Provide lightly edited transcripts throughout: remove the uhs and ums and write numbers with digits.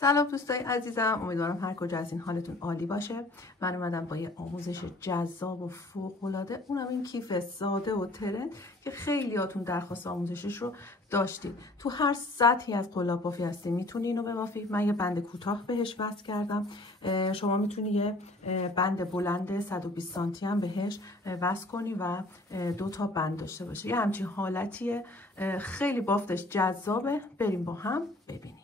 سلام دوستای عزیزم، امیدوارم هر کجا از این حالتون عالی باشه. من اومدم با یه آموزش جذاب و فوق‌العاده، اونم این کیف ساده و ترند که خیلیاتون درخواست آموزشش رو داشتید. تو هر سطحی از قلاب بافی هستی میتونی اینو ببافی. من یه بند کوتاه بهش وصل کردم. شما میتونی یه بند بلند 120 سانتی هم بهش وصل کنی و 2 تا بند داشته باشه. یه همچین حالتیه، خیلی بافتش جذابه. بریم با هم ببینیم.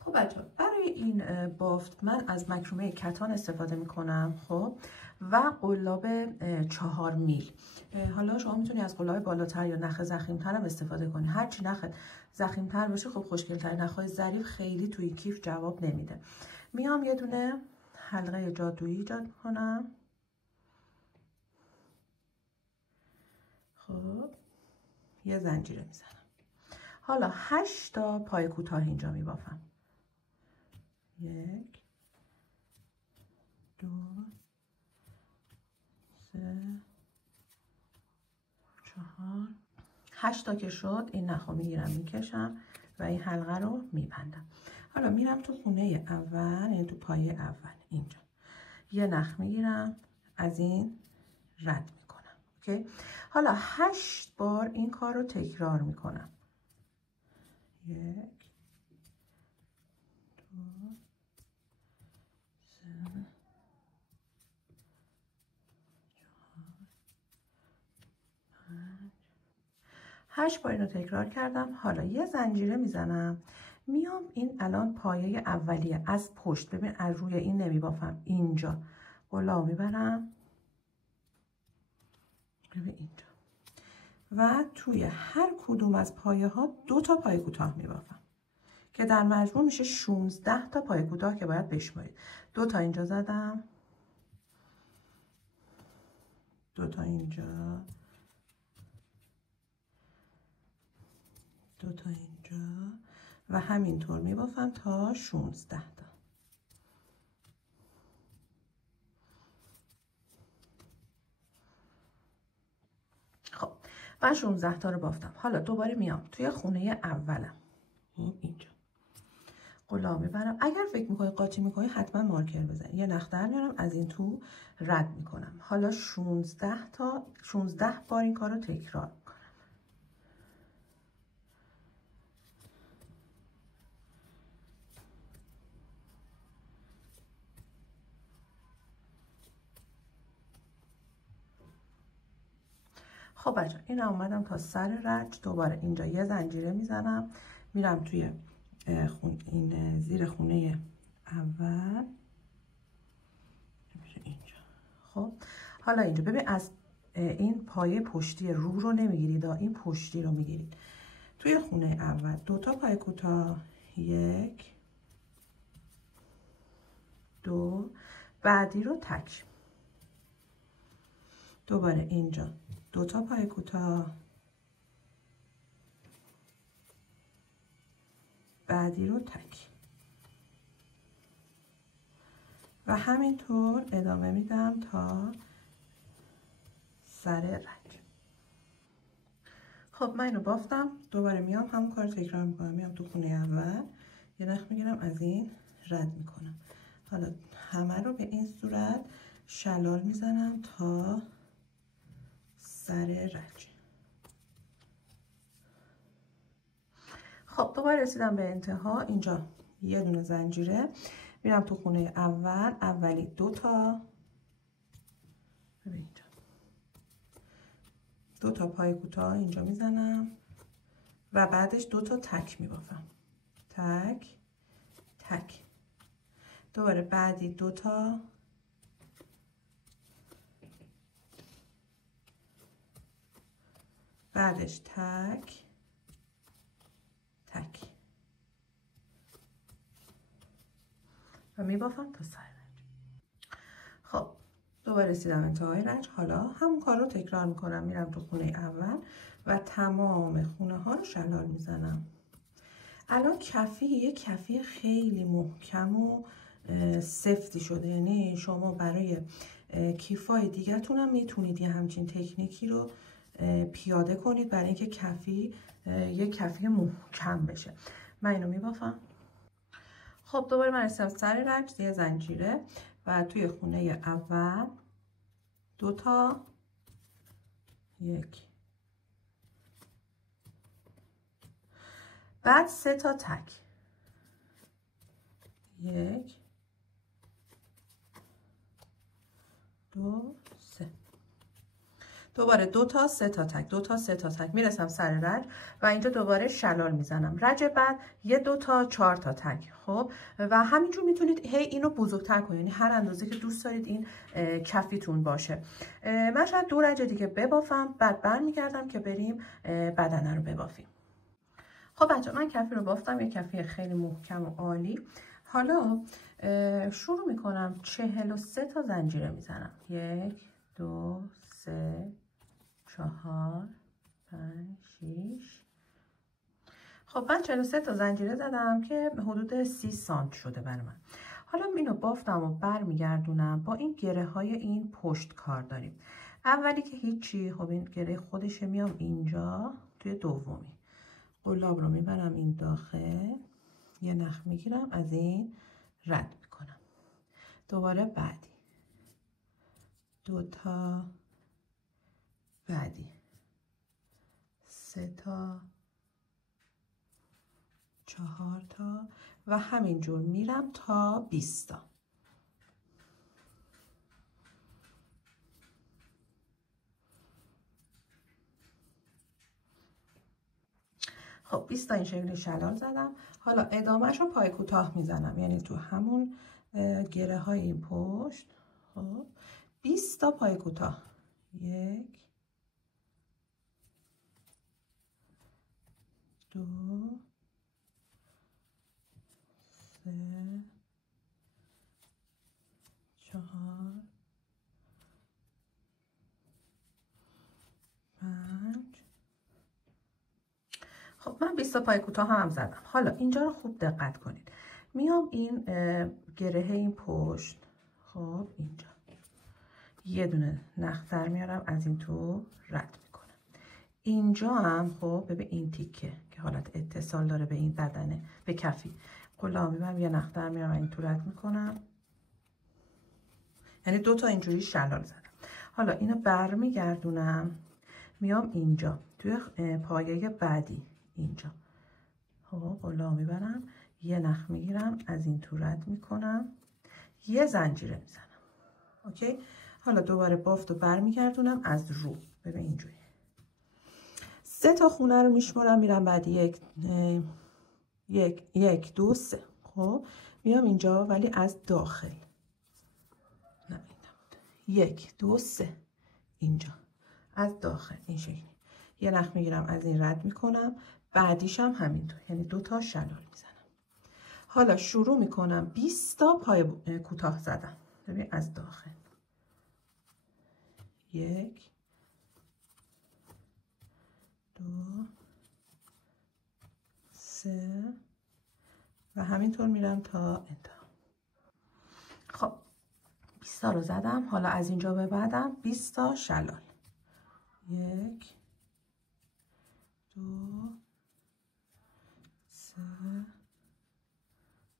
خب بچه برای این بافت من از مکرمه کتان استفاده میکنم. خب و قلاب 4 میل. حالا شما میتونی از قلاب بالاتر یا نخ ضخیم‌تر هم استفاده کنی. هرچی نخ ضخیم‌تر باشه خب خوشگل‌تر. نخ‌های ظریف خیلی توی کیف جواب نمیده. میام یه دونه حلقه جادویی ایجاد میکنم. خب یه زنجیره میزنم. حالا 8 تا پای کوتاه اینجا میبافم. 1 2 3 4 8 تا که شد این نخو میگیرم میکشم و این حلقه رو میبندم. حالا میرم تو خونه اول، یعنی تو پایه اول اینجا یه نخ میگیرم، از این رد میکنم. اوکی. حالا 8 بار این کار رو تکرار میکنم. 1 2 3 8 بار اینو تکرار کردم. حالا یه زنجیره میزنم، میام این الان پایه اولیه از پشت، ببین از روی این نمیبافم، اینجا قلاب میبرم، ببین اینجا، و توی هر کدوم از پایه ها 2 تا پایه کوتاه میبافم که در مجموع میشه 16 تا پایه کوتاه که باید بشمارید. 2 تا اینجا زدم، 2 تا اینجا، 2 تا اینجا و همینطور میبافم تا 16 تا. خب من 16 تا رو بافتم. حالا دوباره میام توی خونه اولم، اینجا قلاب میبرم. اگر فکر میکنی قاطی میکنی حتما مارکر بزن. یه نخ در میارم، از این تو رد میکنم. حالا 16 بار این کار رو تکرار میکنم. خب بچه این اومدم تا سر رج. دوباره اینجا یه زنجیره میزنم، میرم توی این زیر خونه اول اینجا. خب حالا اینجا ببین از این پایه پشتی رو نمیگیرید، این پشتی رو میگیرید. توی خونه اول 2 تا پای کوتاه، 1 2، بعدی رو تک. دوباره اینجا 2 تا پای کوتاه، بعدی رو تک و همینطور ادامه میدم تا سر رنگ. خب من اینو بافتم. دوباره میام همون کار تکرار میکنم. میام تو خونه اول یه نخ میگیرم، از این رد میکنم. حالا همه رو به این صورت شلال میزنم تا سر رنگ. خب دوباره رسیدم به انتها. اینجا یه دونه زنجیره، میرم تو خونه اول، اولی 2 تا، ببین اینجا 2 تا پای کوتاه اینجا میزنم و بعدش 2 تا تک میبافم، تک تک. دوباره بعدی 2 تا، بعدش تک تک و میبافم تا سر رنج. خب دوباره رسیدم انتهای رنج. حالا همون کار رو تکرار میکنم. میرم تو خونه اول و تمام خونه ها رو شلال میزنم. الان کفی یه کفی خیلی محکم و سفتی شده، یعنی شما برای کیفای دیگه‌تون هم میتونید یه همچین تکنیکی رو پیاده کنید برای اینکه کفی یه کفی محکم بشه. من اینو میبافم. خب دوباره من رسیدم سر رنج، یه زنجیره و توی خونه اول 2 تا، 1، بعد 3 تا تک، 1، 2، 3، دوباره 2 تا 3 تا تک، 2 تا 3 تا تک، میرسم سر رنج و اینجا دوباره شلال میزنم. رنج بعد 1، 2 تا 4 تا تک. خب و همینجور میتونید هی اینو بزرگتر کنید، یعنی هر اندازه که دوست دارید این کفیتون باشه. من شاید 2 رنج دیگه ببافم، بعد برمیگردم که بریم بدنه رو ببافیم. خب بچه من کفی رو بافتم، یه کفی خیلی محکم و عالی. حالا شروع میکنم 43 تا زنجیره میزنم. 1، 2، 3، 4، 5، 6. خب من 43 تا زنجیره زدم که حدود 30 سانت شده برای من. حالا اینو بافتم و برمیگردونم. با این گره های این پشت کار داریم. اولی که هیچی، خب این گره خودشه، میام اینجا توی دومی قلاب رو میبرم این داخل، یه نخ میگیرم، از این رد میکنم. دوباره بعدی 2 تا، بعدی 3 تا، 4 تا و همینجور میرم تا 20 تا. خب 20 تا این شکلی شلال زدم. حالا ادامهش رو پای کوتاه میزنم، یعنی تو همون گره های این پشت. خب 20 تا پای کوتاه. 1، 2، 3، 4، 5. خب من 20 تا پای کوتاه هم زدم. حالا اینجا رو خوب دقت کنید. میام این گره این پشت، خب اینجا یه دونه نخ در میارم، از این تو رد میکنم. اینجا هم خب ببین این تیکه که حالت اتصال داره به این بدنه، به کفی، قلاب میبرم یه نخ در میارم، این تو رد میکنم، یعنی 2 تا اینجوری شلال زدم. حالا اینو برمیگردونم، میام اینجا توی پایه بعدی اینجا، خب قلاب میبرم یه نخ میگیرم، از این تو رد میکنم، یه زنجیره میزنم. اوکی. حالا دوباره بافت رو برمیگردونم از رو، ببین اینجوری 3 تا خونه رو میشمارم، میرم بعد 1، 2، 3. خب میام اینجا ولی از داخلی، نه 1، 2، 3 اینجا از داخل این شکلی یه نخ میگیرم، از این رد میکنم، بعدیش هم همینطور، یعنی 2 تا شلال میزنم. حالا شروع میکنم 20 تا پای کوتاه زدن، ببین از داخل 1، 2، 3 و همینطور میرم تا انتها. خب 20 تا رو زدم. حالا از اینجا به بعدم 20 تا شلال. 1، 2، 3،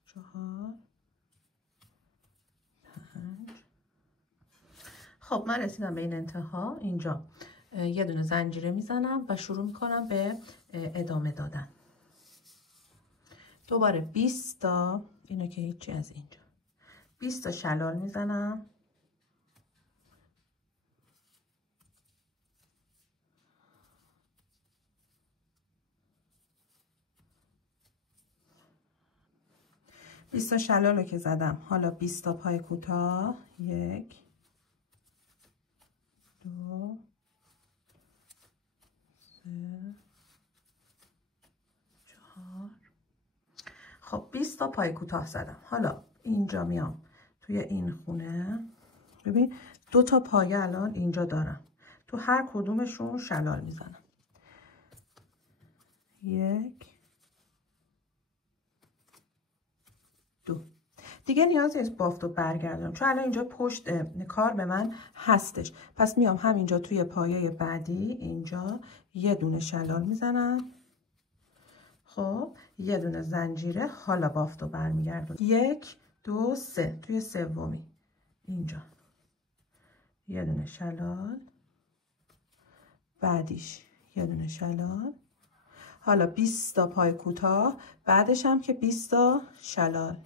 4، 5. خب من رسیدم به این انتها. اینجا یه دونه زنجیره میزنم و شروع میکنم به ادامه دادن. دوباره 20 تا، اینو که هیچی، از اینجا 20 تا شلال میزنم. بیست تا شلال رو که زدم، حالا 20 تا پای کوتاه. 1، 2، 3، 4. خب 20 تا پای کوتاه زدم. حالا اینجا میام توی این خونه، ببین 2 تا پایه الان اینجا دارم، تو هر کدومشون شلال میزنم. 1، 2. دیگه نیاز نیست بافت رو برگردم، چون الان اینجا پشت کار به من هستش. پس میام همینجا توی پایه بعدی اینجا یه دونه شلال میزنم. خب یه دونه زنجیره، حالا بافت رو برمیگردون. 1 2 3 توی سومی اینجا یه دونه شلال، بعدیش یه دونه شلال، حالا 20 تا پای کوتاه، بعدش هم که 20 تا شلال.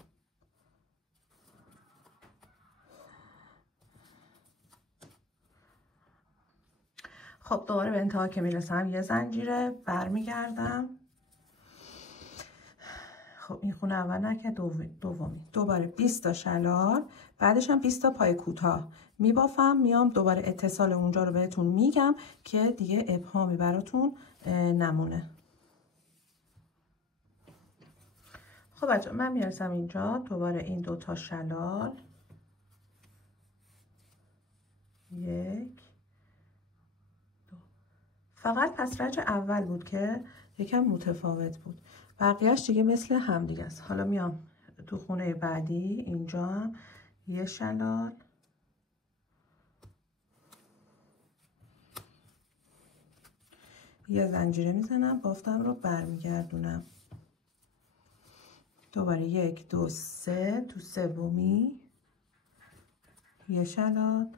خب دوباره به انتها که میرسم یه زنجیره برمیگردم. خب این خونه اول نکرد، دومی دوباره 20 تا شلال، بعدش هم 20 تا پای کوتاه میبافم. میام دوباره اتصال اونجا رو بهتون میگم که دیگه ابهامی براتون نمونه. خب بچه من میرسم اینجا، دوباره این 2 تا شلال، 1 2. فقط پسرنج اول بود که یکم متفاوت بود، بقیهش دیگه مثل هم دیگه است. حالا میام تو خونه بعدی، اینجا هم یه شلال، یه زنجیره میزنم، بافتم رو برمیگردونم. دوباره 1 2 3 تو سومی یه شلال،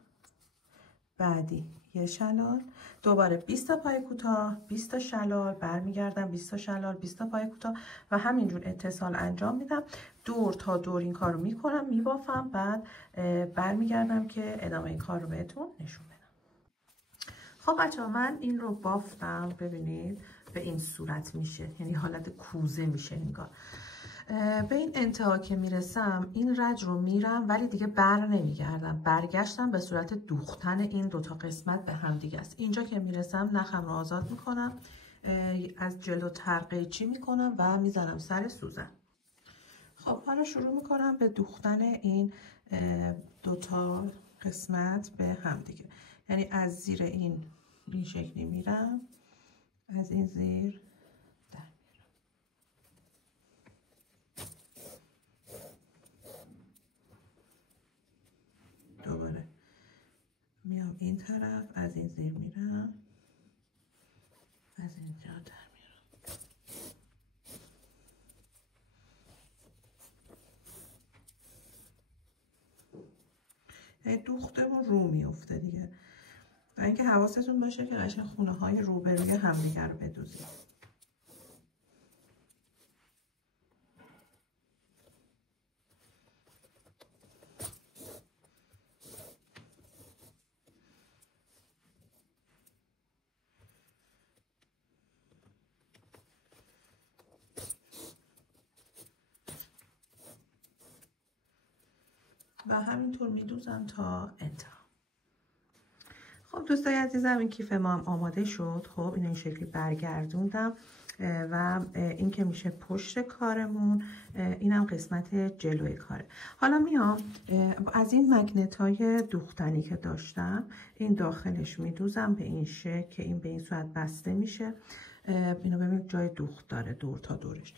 بعدی یه شلال، دوباره 20 تا پای کوتاه، 20 تا شلال، برمیگردم 20 تا شلال، 20 تا پای کوتاه و همینجور اتصال انجام میدم. دور تا دور این کار رو میکنم، میبافم، بعد برمیگردم که ادامه این کار رو بهتون نشون بدم. خب بچه ها من این رو بافتم، ببینید به این صورت میشه، یعنی حالت کوزه میشه انگار. به این انتها که میرسم این رج رو میرم ولی دیگه بر نمیگردم، برگشتم به صورت دوختن این دوتا قسمت به هم دیگه است. اینجا که میرسم نخم رو آزاد میکنم، از جلوتر قیچی میکنم و میزنم سر سوزن. خب حالا شروع میکنم به دوختن این دوتا قسمت به هم دیگه، یعنی از زیر این شکلی میرم، از این زیر دوباره میام این طرف، از این زیر میرم، از اینجا در میرم. یعنی دوختمون رو میفته دیگه، و اینکه حواستون باشه که قشنگ خونه های روبروی همدیگه رو بدوزید. و همینطور میدوزم تا انتها. خب دوستای عزیزم این کیف ما هم آماده شد. خب این شکلی برگردوندم و این که میشه پشت کارمون، اینم قسمت جلوی کاره. حالا میام از این مگنت های دوختنی که داشتم این داخلش میدوزم به این شکل که این به این صورت بسته میشه. اینو ببینید جای دوخت داره دور تا دورش.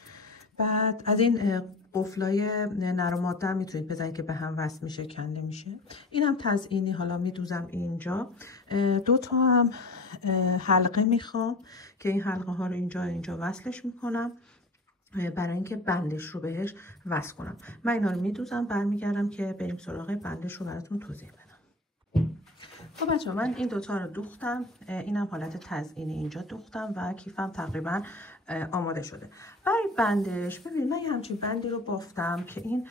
بعد از این قفلای نرم ماده هم میتونید بزنید که به هم وصل میشه، کنده میشه. اینم تزیینی. حالا میدوزم اینجا. 2 تا هم حلقه میخوام که این حلقه ها رو اینجا وصلش میکنم برای اینکه بندش رو بهش وصل کنم. من اینا رو میدوزم، برمیگردم که بریم سراغ بندش رو براتون توضیح بدم. خب بچه من این 2 تا رو دوختم، اینم حالت تزیینی اینجا دوختم و کیفم تقریبا آماده شده. برای بندش ببینید من یه همچین بندی رو بافتم که این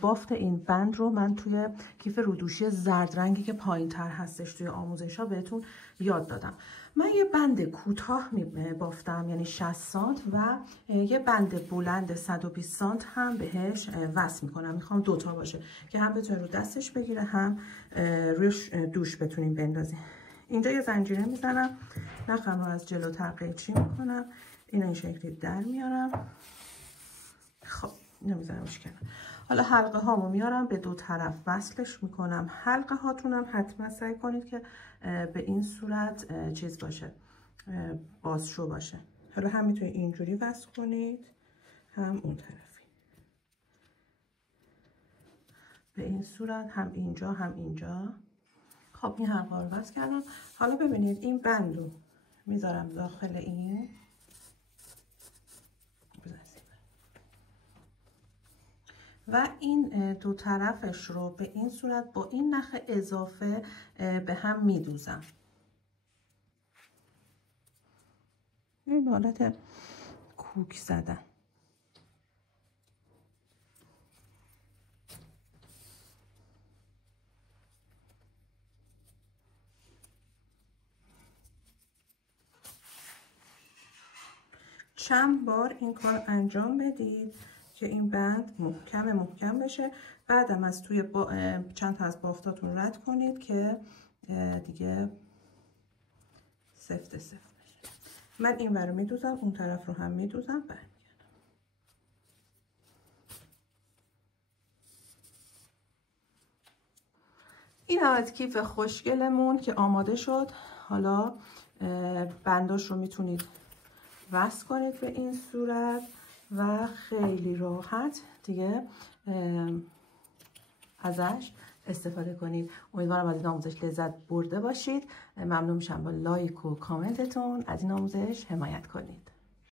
بافت این بند رو من توی کیف رودوشی زرد رنگی که پایین تر هستش توی آموزش ها بهتون یاد دادم. من یه بند کوتاه بافتم یعنی 60 سانت و یه بند بلند 120 سانت هم بهش وصل میکنم. میخوام 2 تا باشه که هم بتونه رو دستش بگیره هم روش دوش بتونیم بندازیم. اینجا یه زنجیره میزنم، نخم رو از جلوتر قیچی میکنم، این شکلی در میارم. خب اینو میذارمش کنار. حالا حلقه هامو میارم به 2 طرف وصلش میکنم. حلقه هاتونم حتما سعی کنید که به این صورت چیز باشه، بازشو باشه. حالا هم میتونید اینجوری وصل کنید هم اون طرفی، به این صورت، هم اینجا هم اینجا. خب این حلقه رو وصل کردم. حالا ببینید این بند رو میذارم داخل این و این دو طرفش رو به این صورت با این نخ اضافه به هم میدوزم. این حالت کوک زدن. چند بار این کار انجام بدید که این بند محکم بشه. بعدم از توی چند تا از بافتاتون رد کنید که دیگه سفت بشه. من این ور رو میدوزم، اون طرف رو هم میدوزم، برمیگردم. این هم از کیف خوشگلمون که آماده شد. حالا بنداش رو میتونید وصل کنید به این صورت و خیلی راحت دیگه ازش استفاده کنید. امیدوارم از این آموزش لذت برده باشید. ممنون میشم با لایک و کامنتتون از این آموزش حمایت کنید.